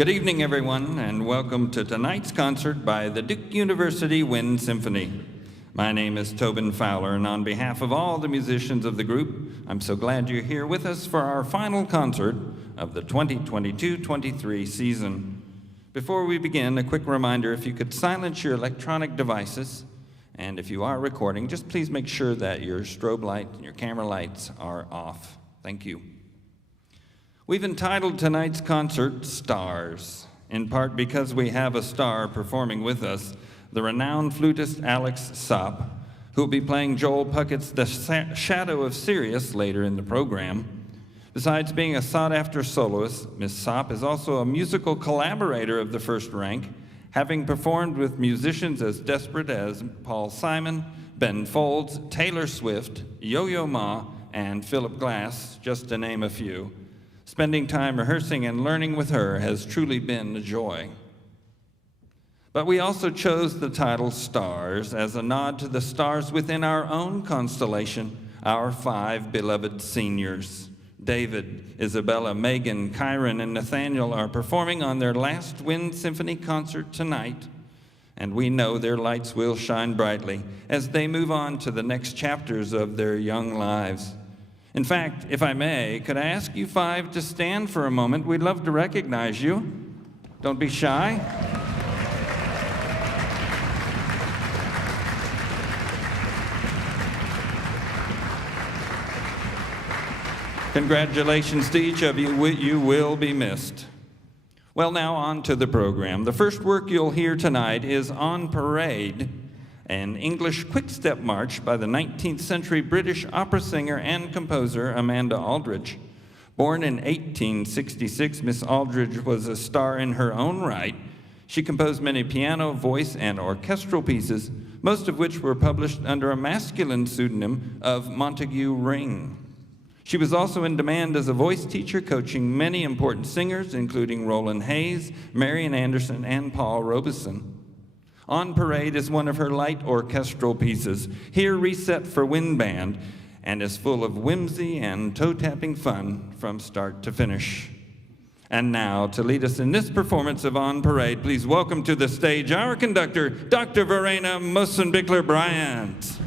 Good evening, everyone, and welcome to tonight's concert by the Duke University Wind Symphony. My name is Tobin Fowler, and on behalf of all the musicians of the group, I'm so glad you're here with us for our final concert of the 2022-23 season. Before we begin, a quick reminder, if you could silence your electronic devices, and if you are recording, just please make sure that your strobe light and your camera lights are off. Thank you. We've entitled tonight's concert Stars, in part because we have a star performing with us, the renowned flutist Alex Sopp, who will be playing Joel Puckett's The Shadow of Sirius later in the program. Besides being a sought-after soloist, Miss Sopp is also a musical collaborator of the first rank, having performed with musicians as desperate as Paul Simon, Ben Folds, Taylor Swift, Yo-Yo Ma, and Philip Glass, just to name a few. Spending time rehearsing and learning with her has truly been a joy. But we also chose the title Stars as a nod to the stars within our own constellation, our 5 beloved seniors. David, Isabella, Megan, Kyron, and Nathaniel are performing on their last Wind Symphony concert tonight, and we know their lights will shine brightly as they move on to the next chapters of their young lives. In fact, if I may, could I ask you 5 to stand for a moment? We'd love to recognize you. Don't be shy. Congratulations to each of you. You will be missed. Well, now on to the program. The first work you'll hear tonight is On Parade, an English quick-step march by the 19th century British opera singer and composer Amanda Aldridge. Born in 1866, Miss Aldridge was a star in her own right. She composed many piano, voice, and orchestral pieces, most of which were published under a masculine pseudonym of Montague Ring. She was also in demand as a voice teacher, coaching many important singers, including Roland Hayes, Marian Anderson, and Paul Robeson. On Parade is one of her light orchestral pieces, here reset for wind band, and is full of whimsy and toe-tapping fun from start to finish. And now, to lead us in this performance of On Parade, please welcome to the stage our conductor, Dr. Verena Mösenbichler-Bryant.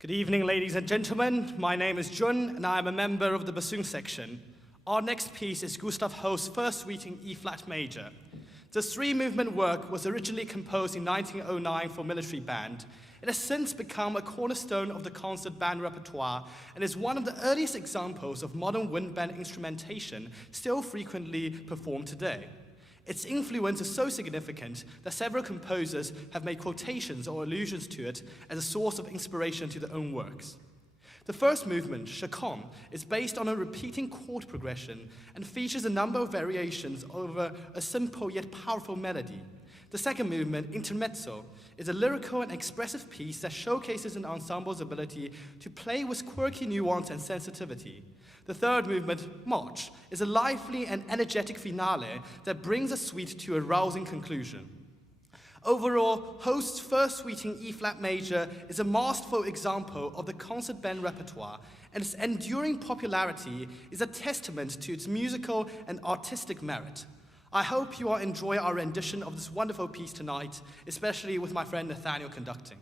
Good evening, ladies and gentlemen. My name is Jun, and I am a member of the bassoon section. Our next piece is Gustav Holst's first suite in E-flat major. This three-movement work was originally composed in 1909 for military band. It has since become a cornerstone of the concert band repertoire and is one of the earliest examples of modern wind band instrumentation still frequently performed today. Its influence is so significant that several composers have made quotations or allusions to it as a source of inspiration to their own works. The first movement, Chaconne, is based on a repeating chord progression and features a number of variations over a simple yet powerful melody. The second movement, Intermezzo, is a lyrical and expressive piece that showcases an ensemble's ability to play with quirky nuance and sensitivity. The third movement, March, is a lively and energetic finale that brings a suite to a rousing conclusion. Overall, Holst's first suite in E-flat major is a masterful example of the concert band repertoire, and its enduring popularity is a testament to its musical and artistic merit. I hope you all enjoy our rendition of this wonderful piece tonight, especially with my friend Nathaniel conducting.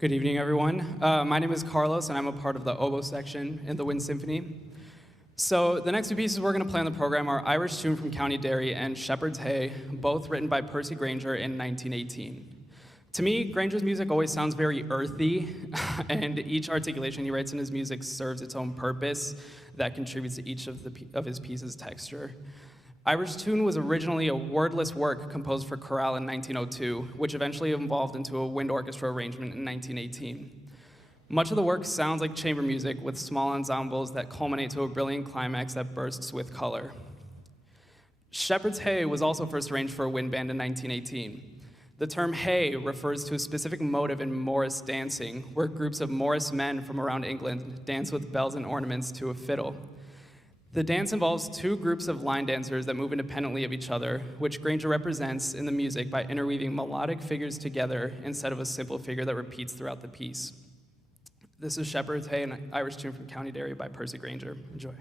Good evening, everyone. My name is Carlos, and I'm a part of the oboe section in the Wind Symphony. So the next two pieces we're going to play on the program are Irish Tune from County Derry and Shepherd's Hay, both written by Percy Grainger in 1918. To me, Grainger's music always sounds very earthy, and each articulation he writes in his music serves its own purpose that contributes to each of his pieces' texture. Irish Tune was originally a wordless work composed for chorale in 1902, which eventually evolved into a wind orchestra arrangement in 1918. Much of the work sounds like chamber music with small ensembles that culminate to a brilliant climax that bursts with color. Shepherd's Hay was also first arranged for a wind band in 1918. The term hay refers to a specific motive in Morris dancing, where groups of Morris men from around England dance with bells and ornaments to a fiddle. The dance involves two groups of line dancers that move independently of each other, which Grainger represents in the music by interweaving melodic figures together instead of a simple figure that repeats throughout the piece. This is Shepherd's Hay, an Irish Tune from County Derry by Percy Grainger. Enjoy.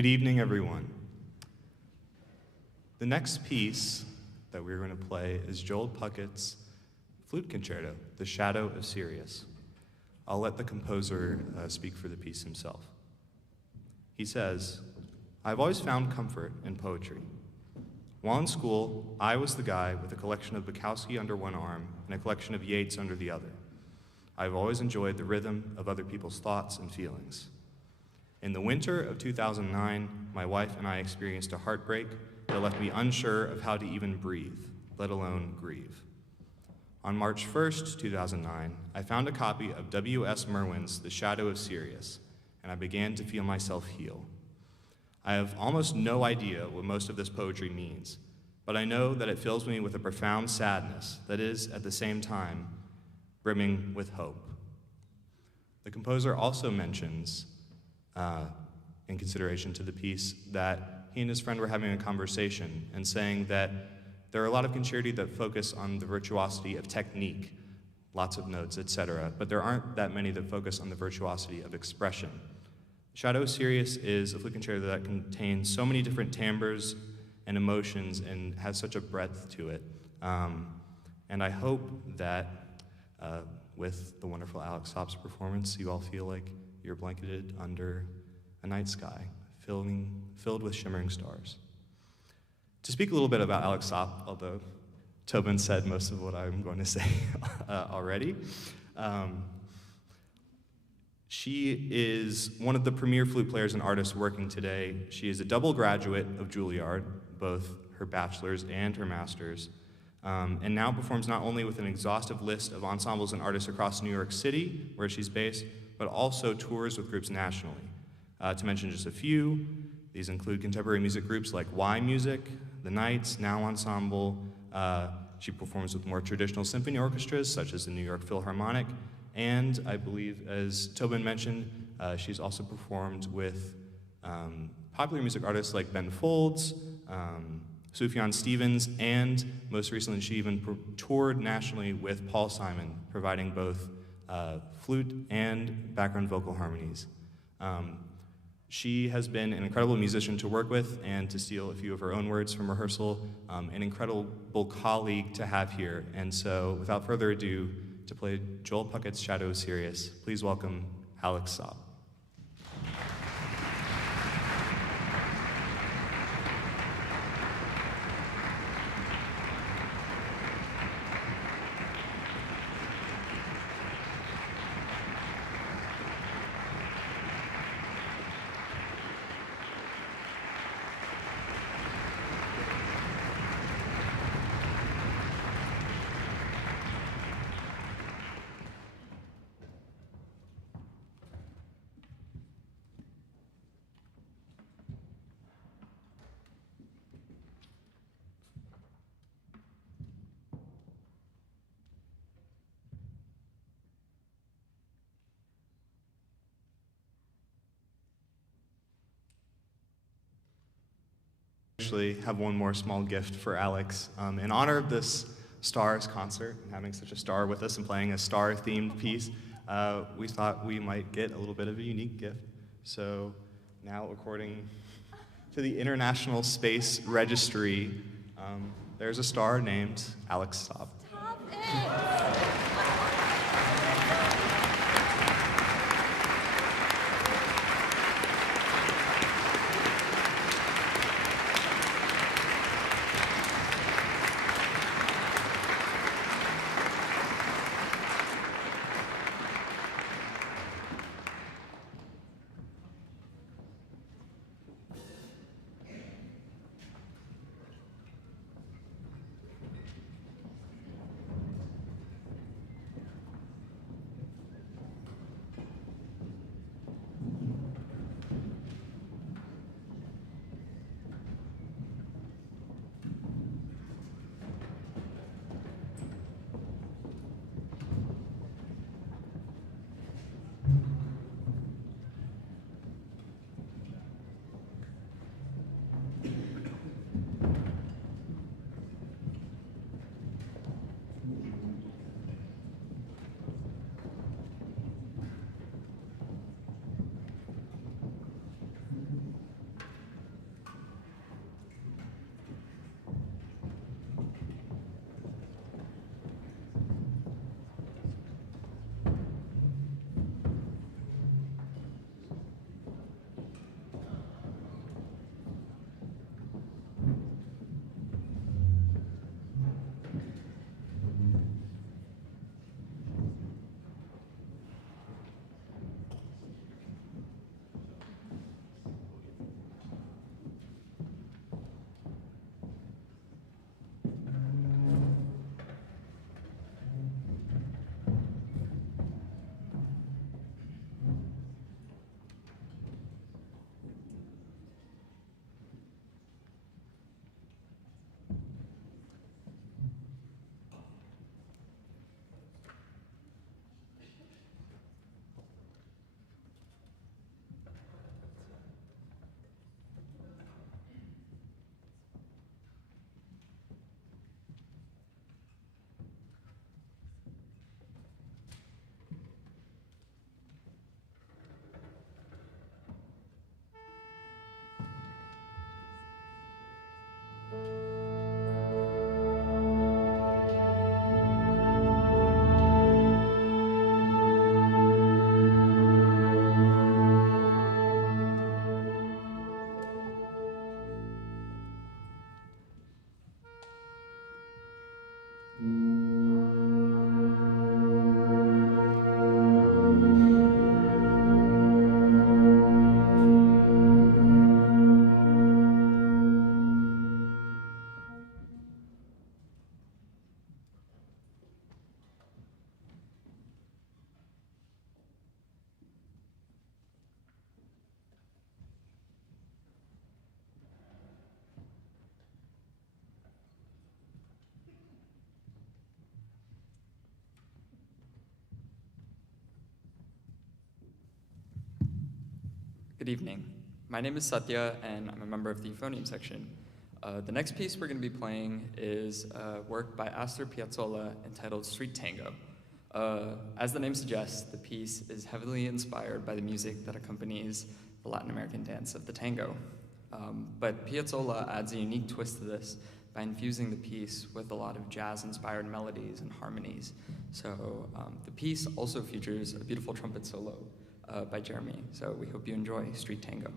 Good evening, everyone. The next piece that we're going to play is Joel Puckett's flute concerto, The Shadow of Sirius. I'll let the composer speak for the piece himself. He says, "I've always found comfort in poetry. While in school, I was the guy with a collection of Bukowski under one arm and a collection of Yeats under the other. I've always enjoyed the rhythm of other people's thoughts and feelings. In the winter of 2009, my wife and I experienced a heartbreak that left me unsure of how to even breathe, let alone grieve. On March 1st, 2009, I found a copy of W.S. Merwin's The Shadow of Sirius, and I began to feel myself heal. I have almost no idea what most of this poetry means, but I know that it fills me with a profound sadness that is, at the same time, brimming with hope." The composer also mentions, in consideration to the piece, that he and his friend were having a conversation and saying that there are a lot of concerti that focus on the virtuosity of technique, lots of notes, etc., but there aren't that many that focus on the virtuosity of expression. Shadow of Sirius is a flute concerto that contains so many different timbres and emotions and has such a breadth to it. And I hope that with the wonderful Alex Sopp's performance, you all feel like you're blanketed under a night sky filled with shimmering stars. To speak a little bit about Alex Sopp, although Tobin said most of what I'm going to say already, she is one of the premier flute players and artists working today. She is a double graduate of Juilliard, both her bachelor's and her master's, and now performs not only with an exhaustive list of ensembles and artists across New York City, where she's based, but also tours with groups nationally. To mention just a few, these include contemporary music groups like yMusic, The Knights, NOW Ensemble. She performs with more traditional symphony orchestras, such as the New York Philharmonic, and I believe, as Tobin mentioned, she's also performed with popular music artists like Ben Folds, Sufjan Stevens, and most recently she even toured nationally with Paul Simon, providing both flute and background vocal harmonies. She has been an incredible musician to work with, and to steal a few of her own words from rehearsal, an incredible colleague to have here. And so, without further ado, to play Joel Puckett's Shadow of Sirius, please welcome Alex Sopp. Actually have one more small gift for Alex. In honor of this Stars concert and having such a star with us and playing a star-themed piece, we thought we might get a little bit of a unique gift. So now, according to the International Space Registry, there's a star named Alex Sopp. Good evening. My name is Satya, and I'm a member of the euphonium section. The next piece we're going to be playing is a work by Astor Piazzolla entitled Street Tango. As the name suggests, the piece is heavily inspired by the music that accompanies the Latin American dance of the tango. But Piazzolla adds a unique twist to this by infusing the piece with a lot of jazz-inspired melodies and harmonies. So the piece also features a beautiful trumpet solo by Jeremy. So we hope you enjoy Street Tango.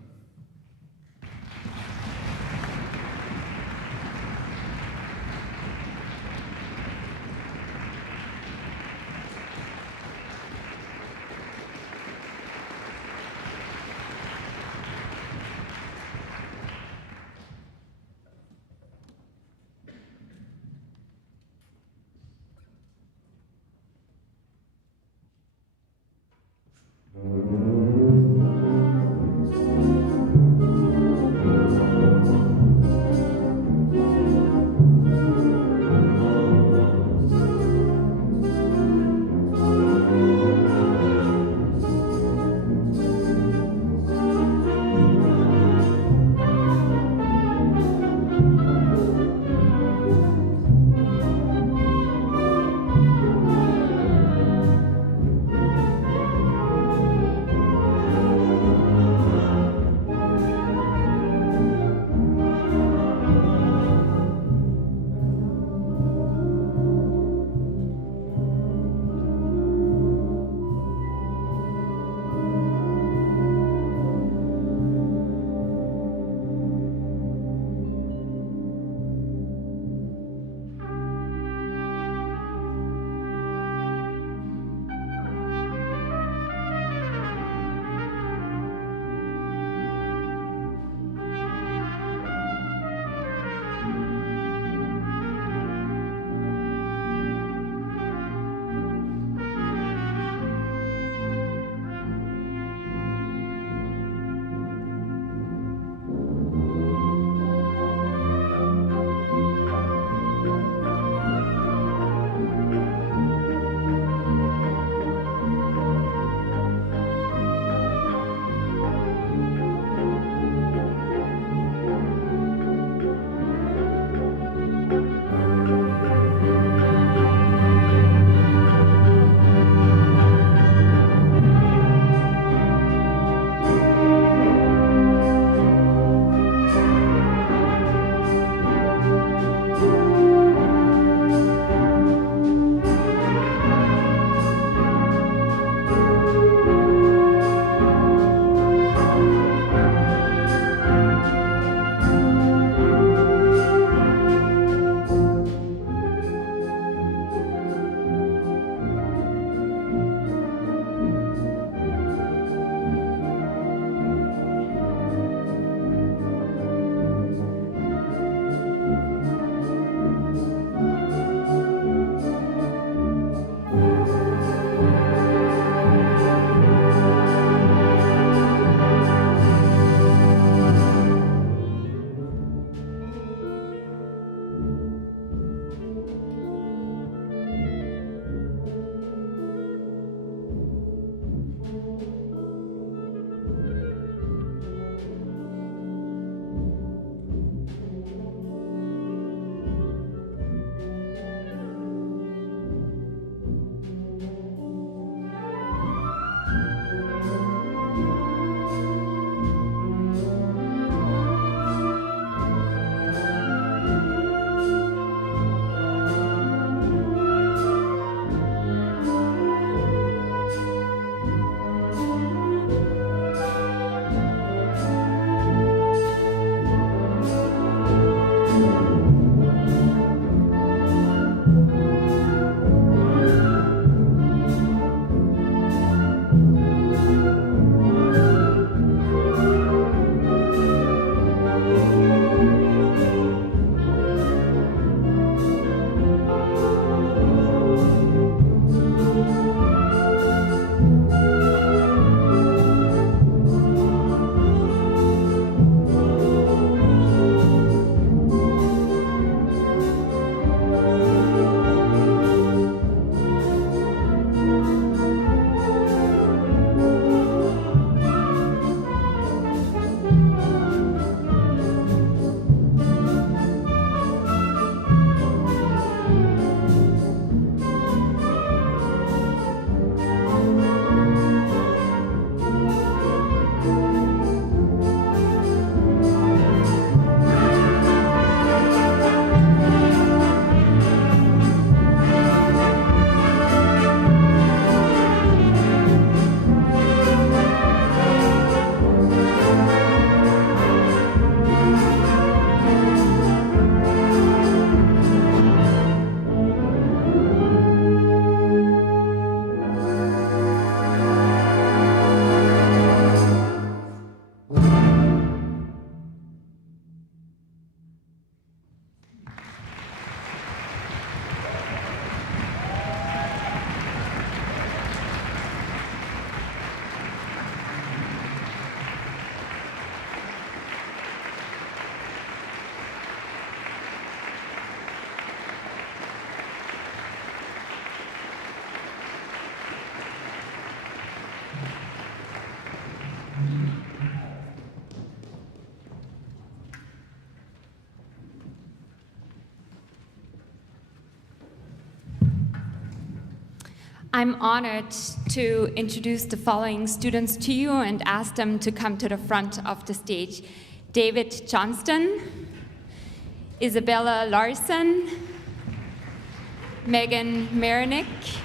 I'm honored to introduce the following students to you and ask them to come to the front of the stage. David Johnston, Isabella Larson, Megan Marinick,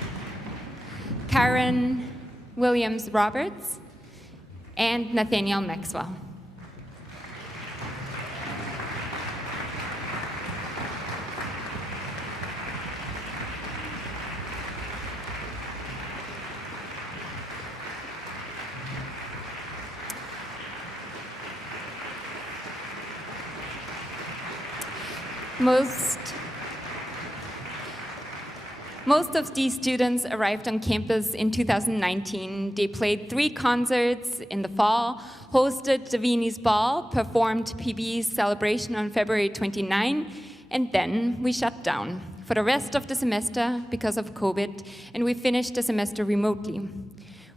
Karen Williams-Roberts, and Nathaniel Maxwell. Most of these students arrived on campus in 2019. They played 3 concerts in the fall, hosted the Viennese Ball, performed PB's celebration on February 29, and then we shut down for the rest of the semester because of COVID, and we finished the semester remotely.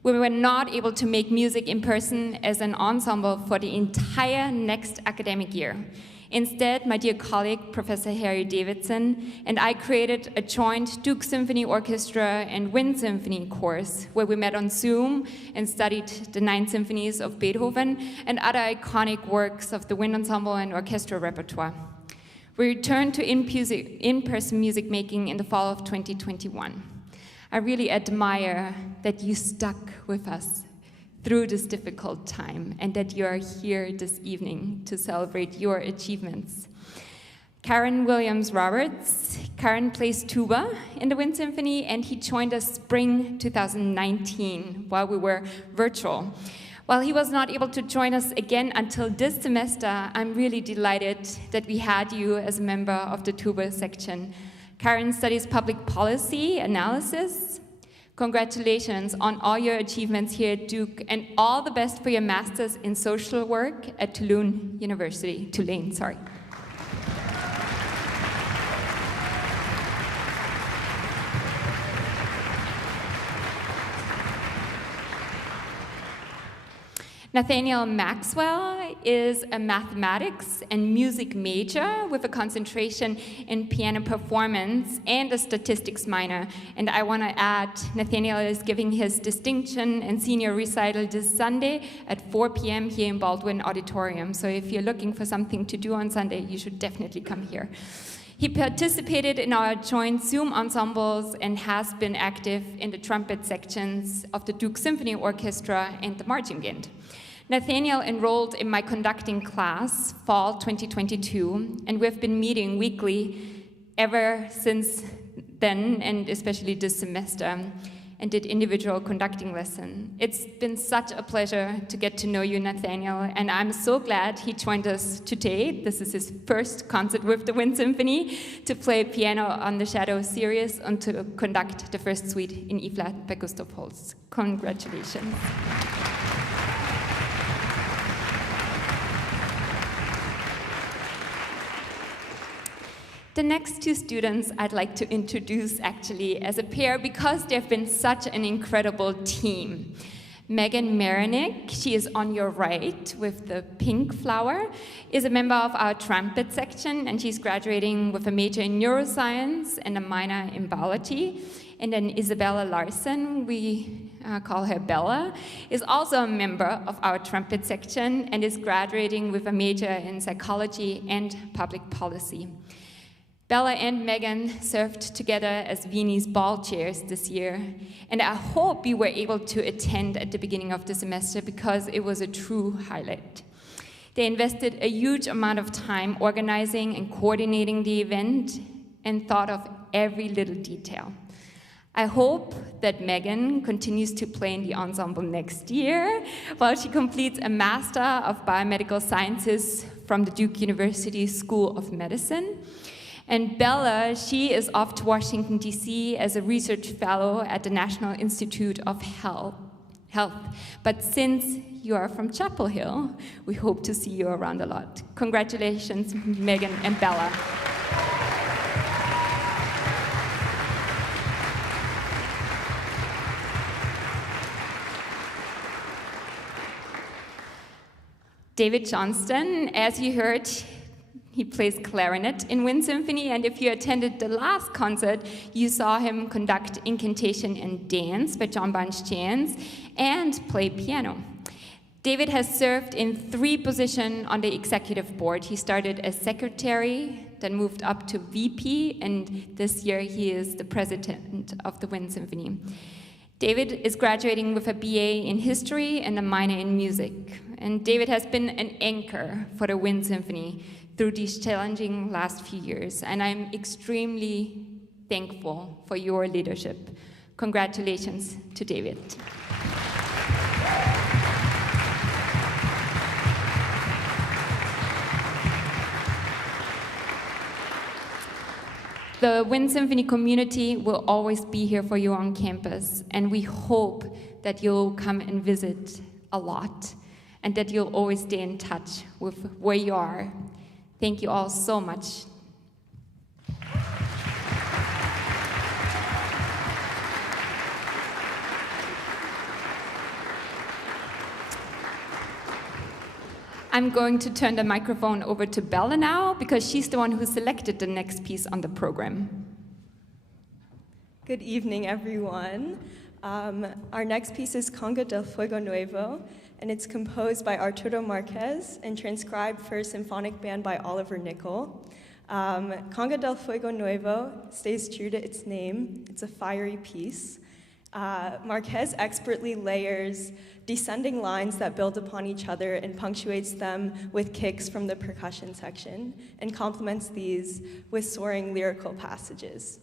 We were not able to make music in person as an ensemble for the entire next academic year. Instead, my dear colleague, Professor Harry Davidson, and I created a joint Duke Symphony Orchestra and Wind Symphony course where we met on Zoom and studied the 9 symphonies of Beethoven and other iconic works of the wind ensemble and orchestral repertoire. We returned to in-person music making in the fall of 2021. I really admire that you stuck with us through this difficult time and that you are here this evening to celebrate your achievements. Karen Williams-Roberts. Karen plays tuba in the Wind Symphony, and he joined us spring 2019 while we were virtual. While he was not able to join us again until this semester, I'm really delighted that we had you as a member of the tuba section. Karen studies public policy analysis. Congratulations on all your achievements here at Duke, and all the best for your master's in social work at Tulane. Nathaniel Maxwell is a mathematics and music major with a concentration in piano performance and a statistics minor. And I want to add, Nathaniel is giving his distinction and senior recital this Sunday at 4 p.m. here in Baldwin Auditorium. So if you're looking for something to do on Sunday, you should definitely come here. He participated in our joint Zoom ensembles and has been active in the trumpet sections of the Duke Symphony Orchestra and the marching band. Nathaniel enrolled in my conducting class, fall 2022, and we've been meeting weekly ever since then, and especially this semester, and did individual conducting lesson. It's been such a pleasure to get to know you, Nathaniel, and I'm so glad he joined us today. This is his first concert with the Wind Symphony, to play piano on the Shadow of Sirius and to conduct the first suite in E-flat by Gustav Holst. Congratulations. The next 2 students I'd like to introduce actually as a pair because they've been such an incredible team. Megan Marinick, she is on your right with the pink flower, is a member of our trumpet section, and she's graduating with a major in neuroscience and a minor in biology. And then Isabella Larson, we call her Bella, is also a member of our trumpet section and is graduating with a major in psychology and public policy. Bella and Megan served together as Viennese ball chairs this year, and I hope you were able to attend at the beginning of the semester because it was a true highlight. They invested a huge amount of time organizing and coordinating the event and thought of every little detail. I hope that Megan continues to play in the ensemble next year while she completes a Master of Biomedical Sciences from the Duke University School of Medicine. And Bella, she is off to Washington, D.C. as a research fellow at the National Institute of Health. But since you are from Chapel Hill, we hope to see you around a lot. Congratulations, Megan and Bella. David Johnston, as you heard, He plays clarinet in Wind Symphony, and if you attended the last concert, you saw him conduct Incantation and Dance by John Barnes-Chance and play piano. David has served in 3 positions on the executive board. He started as secretary, then moved up to VP, and this year he is the president of the Wind Symphony. David is graduating with a BA in history and a minor in music. And David has been an anchor for the Wind Symphony through these challenging last few years. And I'm extremely thankful for your leadership. Congratulations to David. The Wind Symphony community will always be here for you on campus, and we hope that you'll come and visit a lot, and that you'll always stay in touch with where you are. Thank you all so much. I'm going to turn the microphone over to Bella now, because she's the one who selected the next piece on the program. Good evening, everyone. Our next piece is Conga del Fuego Nuevo, and it's composed by Arturo Márquez and transcribed for a symphonic band by Oliver Nickel. Conga del Fuego Nuevo stays true to its name. It's a fiery piece. Márquez expertly layers descending lines that build upon each other and punctuates them with kicks from the percussion section, and complements these with soaring lyrical passages.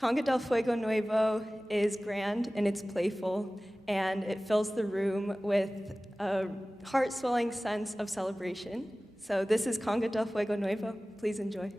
Conga del Fuego Nuevo is grand and it's playful, and it fills the room with a heart-swelling sense of celebration. So this is Conga del Fuego Nuevo. Please enjoy.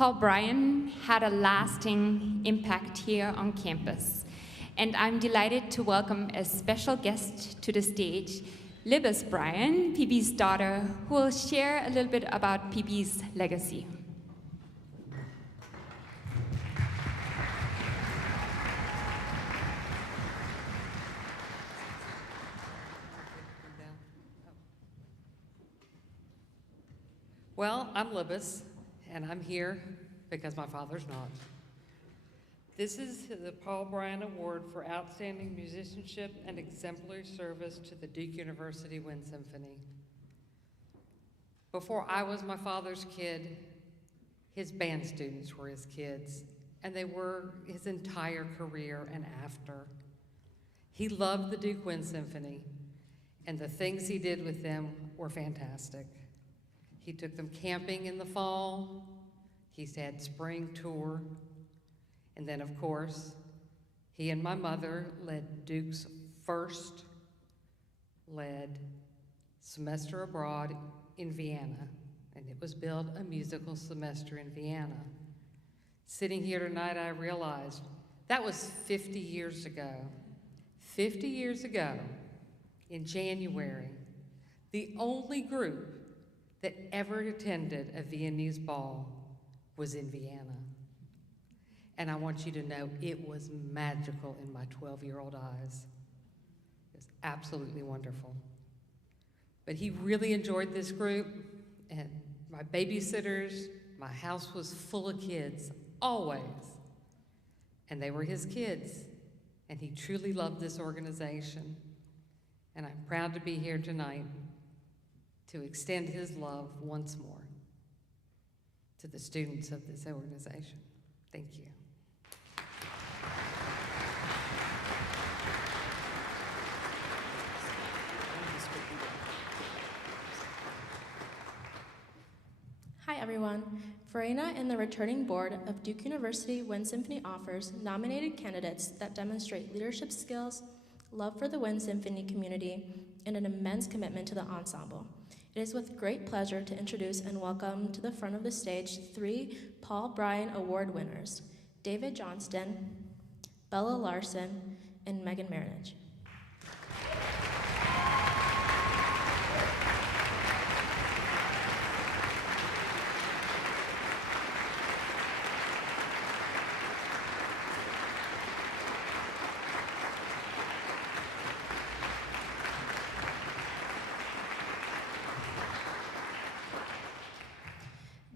Paul Bryant had a lasting impact here on campus. And I'm delighted to welcome a special guest to the stage, Libes Bryant, PB's daughter, who will share a little bit about PB's legacy. Well, I'm Libes, and I'm here because my father's not. This is the Paul Bryant Award for Outstanding Musicianship and Exemplary Service to the Duke University Wind Symphony. Before I was my father's kid, his band students were his kids, and they were his entire career and after. He loved the Duke Wind Symphony, and the things he did with them were fantastic. He took them camping in the fall. He had spring tour. And then, of course, he and my mother led Duke's first led semester abroad in Vienna. And it was billed a musical semester in Vienna. Sitting here tonight, I realized that was 50 years ago. 50 years ago, in January, the only group that ever attended a Viennese ball was in Vienna. And I want you to know it was magical in my 12-year-old eyes. It was absolutely wonderful. But he really enjoyed this group, and my babysitters, my house was full of kids, always. And they were his kids, and he truly loved this organization. And I'm proud to be here tonight to extend his love once more to the students of this organization. Thank you. Hi everyone. Verena and the returning board of Duke University Wind Symphony offers nominated candidates that demonstrate leadership skills, love for the Wind Symphony community, and an immense commitment to the ensemble. It is with great pleasure to introduce and welcome to the front of the stage 3 Paul Bryant Award winners, David Johnston, Bella Larson, and Megan Marinich.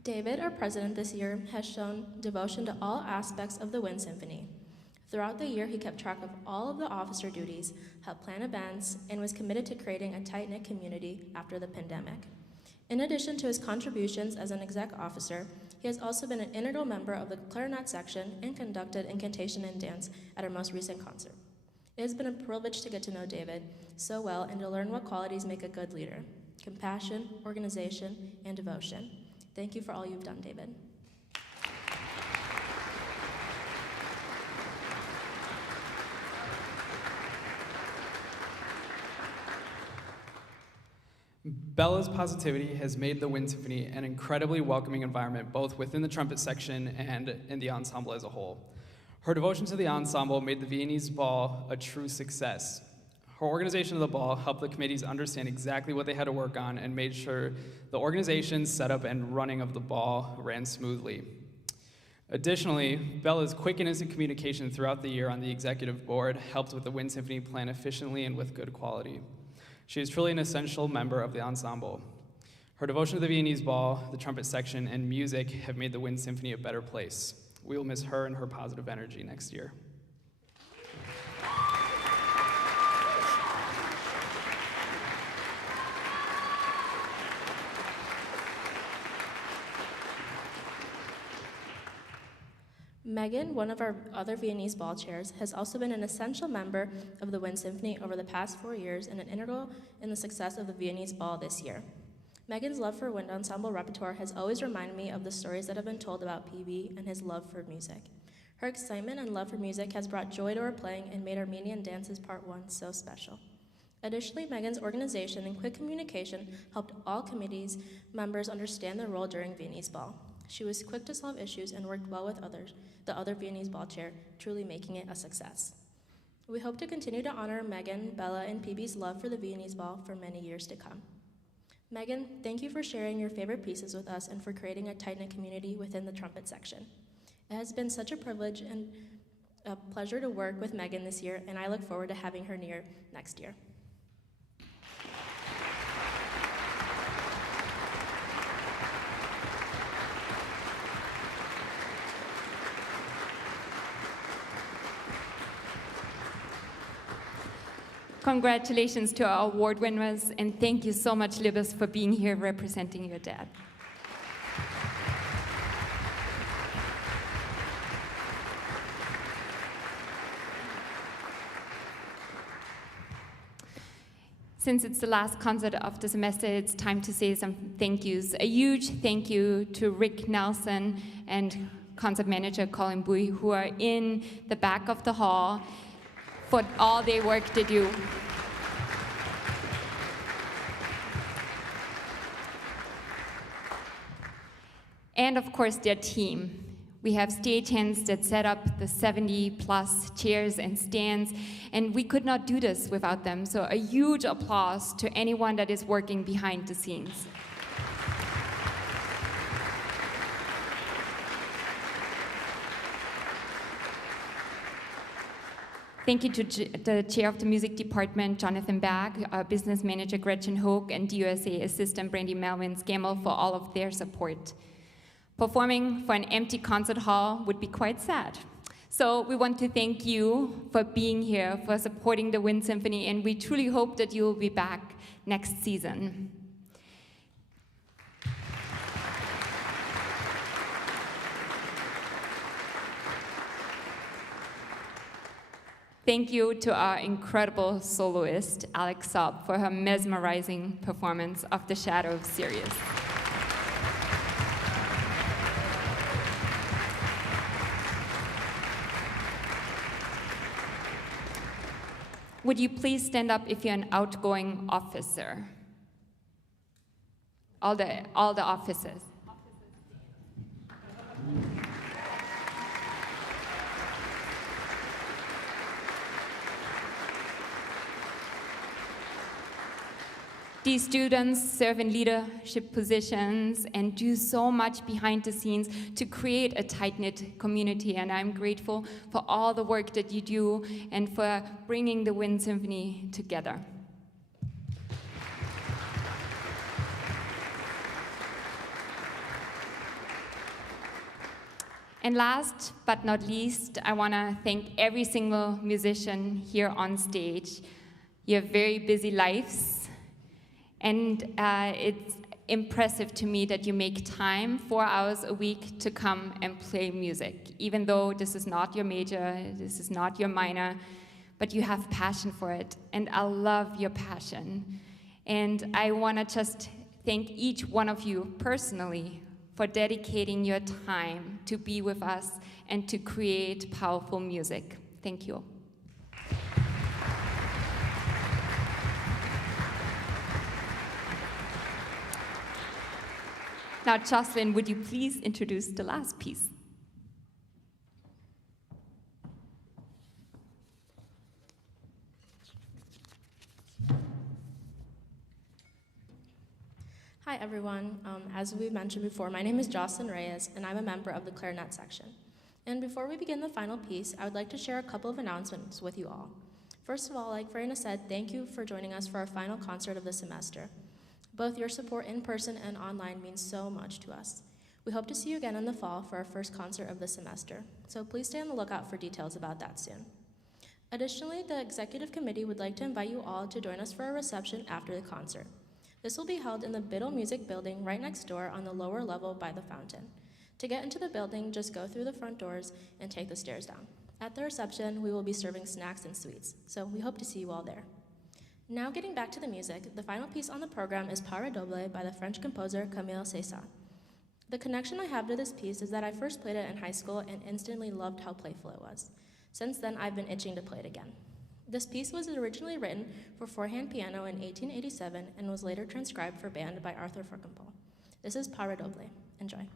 David, our president this year, has shown devotion to all aspects of the Wind Symphony. Throughout the year, he kept track of all of the officer duties, helped plan events, and was committed to creating a tight-knit community after the pandemic. In addition to his contributions as an exec officer, he has also been an integral member of the clarinet section and conducted incantation and dance at our most recent concert. It has been a privilege to get to know David so well and to learn what qualities make a good leader: compassion, organization, and devotion. Thank you for all you've done, David. Bella's positivity has made the Wind Symphony an incredibly welcoming environment, both within the trumpet section and in the ensemble as a whole. Her devotion to the ensemble made the Viennese Ball a true success. Her organization of the ball helped the committees understand exactly what they had to work on and made sure the organization, setup, and running of the ball ran smoothly. Additionally, Bella's quick and instant communication throughout the year on the executive board helped with the Wind Symphony plan efficiently and with good quality. She is truly an essential member of the ensemble. Her devotion to the Viennese ball, the trumpet section, and music have made the Wind Symphony a better place. We will miss her and her positive energy next year. Megan, one of our other Viennese ball chairs, has also been an essential member of the Wind Symphony over the past 4 years and an integral in the success of the Viennese ball this year. Megan's love for wind ensemble repertoire has always reminded me of the stories that have been told about PB and his love for music. Her excitement and love for music has brought joy to her playing and made Armenian Dances Part 1 so special. Additionally, Megan's organization and quick communication helped all committees members understand their role during Viennese ball. She was quick to solve issues and worked well with the other Viennese ball chair, truly making it a success. We hope to continue to honor Megan, Bella, and PB's love for the Viennese ball for many years to come. Megan, thank you for sharing your favorite pieces with us and for creating a tight-knit community within the trumpet section. It has been such a privilege and a pleasure to work with Megan this year, and I look forward to having her near next year. Congratulations to our award winners, and thank you so much, Libes, for being here representing your dad. Since it's the last concert of the semester, it's time to say some thank yous. A huge thank you to Rick Nelson and concert manager Colin Bui, who are in the back of the hall, for all their work they do. And of course, their team. We have stagehands that set up the 70+ chairs and stands, and we could not do this without them. So a huge applause to anyone that is working behind the scenes. Thank you to the chair of the music department, Jonathan Bag, our business manager, Gretchen Hoag, and DUSA assistant, Brandy Melvin Scammell, for all of their support. Performing for an empty concert hall would be quite sad. So we want to thank you for being here, for supporting the Wind Symphony, and we truly hope that you will be back next season. Thank you to our incredible soloist, Alex Sopp, for her mesmerizing performance of The Shadow of Sirius. Would you please stand up if you're an outgoing officer? All the officers. These students serve in leadership positions and do so much behind the scenes to create a tight-knit community, and I'm grateful for all the work that you do and for bringing the Wind Symphony together. And last but not least, I want to thank every single musician here on stage. You have very busy lives. And it's impressive to me that you make time, 4 hours a week, to come and play music. Even though this is not your major, this is not your minor, but you have passion for it. And I love your passion. And I want to just thank each one of you personally for dedicating your time to be with us and to create powerful music. Thank you. Now, Jocelyn, would you please introduce the last piece? Hi, everyone. As we've mentioned before, my name is Jocelyn Reyes, and I'm a member of the clarinet section. And before we begin the final piece, I would like to share a couple of announcements with you all. First of all, like Verena said, thank you for joining us for our final concert of the semester. Both your support in person and online means so much to us. We hope to see you again in the fall for our first concert of the semester, so please stay on the lookout for details about that soon. Additionally, the executive committee would like to invite you all to join us for a reception after the concert. This will be held in the Biddle Music Building right next door on the lower level by the fountain. To get into the building, just go through the front doors and take the stairs down. At the reception, we will be serving snacks and sweets, so we hope to see you all there. Now getting back to the music, the final piece on the program is Paradoble by the French composer Camille Cézanne. The connection I have to this piece is that I first played it in high school and instantly loved how playful it was. Since then, I've been itching to play it again. This piece was originally written for four-hand piano in 1887 and was later transcribed for band by Arthur Firkenpol. This is Paradoble. Enjoy.